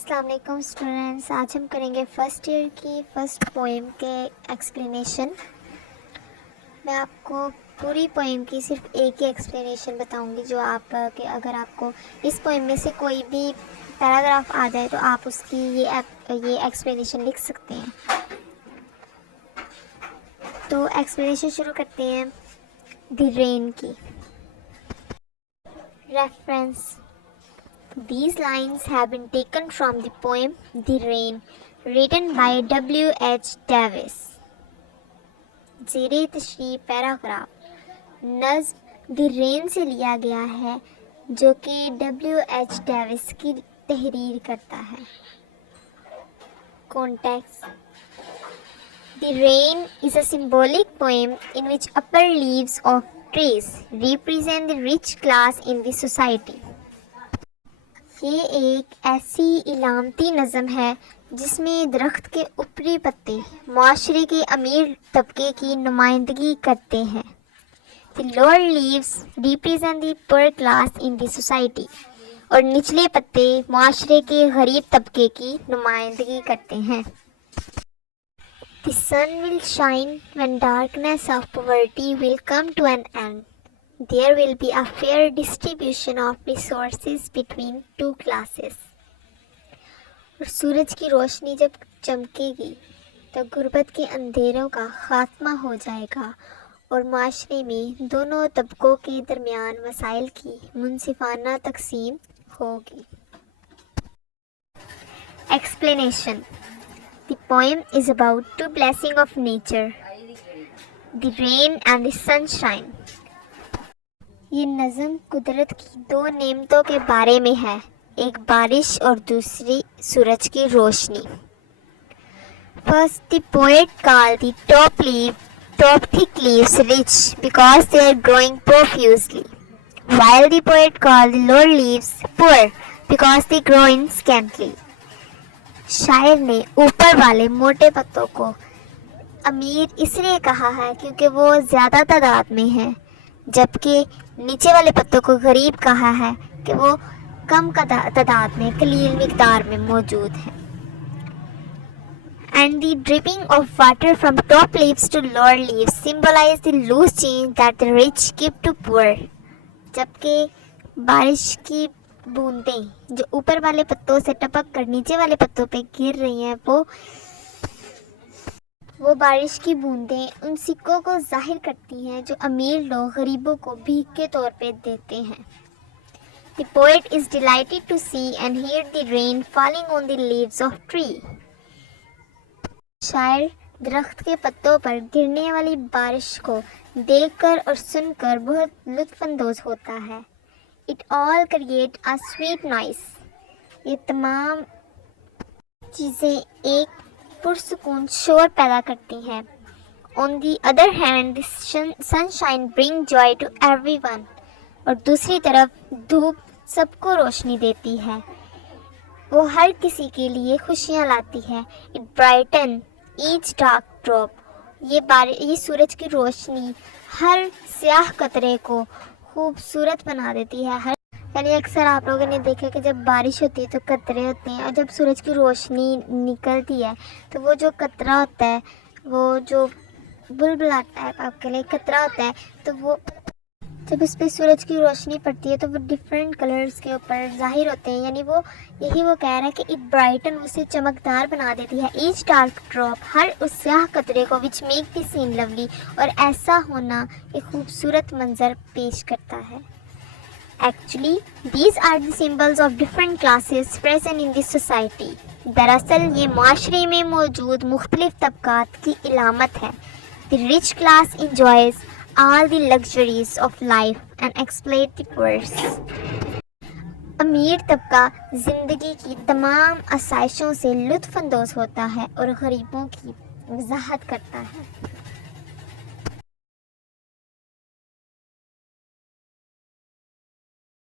السلام علیکم اسٹوڈنٹس، آج ہم کریں گے فرسٹ ایئر کی فرسٹ پوئم کے ایکسپلینیشن۔ میں آپ کو پوری پوئم کی صرف ایک ہی ایکسپلینیشن بتاؤں گی، جو آپ کہ اگر آپ کو اس پوئم میں سے کوئی بھی پیراگراف آ جائے تو آپ اس کی یہ ایکسپلینیشن لکھ سکتے ہیں۔ تو ایکسپلینیشن شروع کرتے ہیں دی رین کی۔ Reference: These lines have been taken from the poem The Rain, written by W.H. Davis. زیر تشریح پیراگراف نظم دی رین سے لیا گیا ہے جو کہ W.H. ڈیوس کی تحریر کرتا ہے۔ Context: The Rain is a symbolic poem in which upper leaves of trees represent the rich class in the society. یہ ایک ایسی علامتی نظم ہے جس میں درخت کے اوپری پتے معاشرے کے امیر طبقے کی نمائندگی کرتے ہیں۔ The lower leaves represent the poor class in the society. اور نچلے پتے معاشرے کے غریب طبقے کی نمائندگی کرتے ہیں۔ The sun will shine when darkness of poverty will come to an end. There will be a fair distribution of resources between two classes. اور سورج کی روشنی جب چمکے گی تو غربت کے اندھیروں کا خاتمہ ہو جائے گا اور معاشرے میں دونوں طبقوں کے درمیان وسائل کی منصفانہ تقسیم ہوگی۔ Explanation: The poem is about two blessings of nature, the rain and the sunshine. یہ نظم قدرت کی دو نعمتوں کے بارے میں ہے، ایک بارش اور دوسری سورج کی روشنی۔ First, the poet called the top thick leaves rich because they are growing profusely, while the poet called the lower leaves poor because they grow in scantily. شاعر نے اوپر والے موٹے پتوں کو امیر اس لیے کہا ہے کیونکہ وہ زیادہ تعداد میں ہیں، جبکہ نیچے والے پتوں کو غریب کہا ہے کہ وہ کم تعداد میں قلیل مقدار میں موجود ہیں۔ And the dripping of water from top leaves to lower leaves symbolize the loose change that the rich give to poor. جبکہ بارش کی بوندیں جو اوپر والے پتوں سے ٹپک کر نیچے والے پتوں پہ گر رہی ہیں وہ بارش کی بوندیں ان سکوں کو ظاہر کرتی ہیں جو امیر لوگ غریبوں کو بھیک کے طور پہ دیتے ہیں۔ The poet is delighted to see and hear the rain falling on the leaves of tree. شاعر درخت کے پتوں پر گرنے والی بارش کو دیکھ کر اور سن کر بہت لطف اندوز ہوتا ہے۔ It all create a sweet noise. یہ تمام چیزیں ایک پرسکون شور پیدا کرتی ہیں۔ On the other hand, the sunshine brings joy to everyone. اور دوسری طرف دھوپ سب کو روشنی دیتی ہے، وہ ہر کسی کے لیے خوشیاں لاتی ہے۔ It brighten each dark drop. یہ سورج کی روشنی ہر سیاہ قطرے کو خوبصورت بنا دیتی ہے۔ یعنی اکثر آپ لوگوں نے دیکھا کہ جب بارش ہوتی ہے تو قطرے ہوتے ہیں، اور جب سورج کی روشنی نکلتی ہے تو وہ جو قطرہ ہوتا ہے، وہ جو بلبلا ٹائپ آپ کے لیے قطرہ ہوتا ہے، تو وہ جب اس پہ سورج کی روشنی پڑتی ہے تو وہ ڈفرینٹ کلرز کے اوپر ظاہر ہوتے ہیں۔ یعنی یہی وہ کہہ رہا ہے کہ اٹ برائٹن، اسے چمکدار بنا دیتی ہے۔ ایچ ڈارک ڈراپ، ہر اس سیاہ قطرے کو، which make the scene lovely, اور ایسا ہونا ایک خوبصورت منظر پیش کرتا ہے۔ Actually, these are the symbols of different classes present in this society. دراصل یہ معاشرے میں موجود مختلف طبقات کی علامت ہے۔ The rich class enjoys all the luxuries of life and exploit the poor. امیر طبقہ زندگی کی تمام آسائشوں سے لطف اندوز ہوتا ہے اور غریبوں کی وضاحت کرتا ہے۔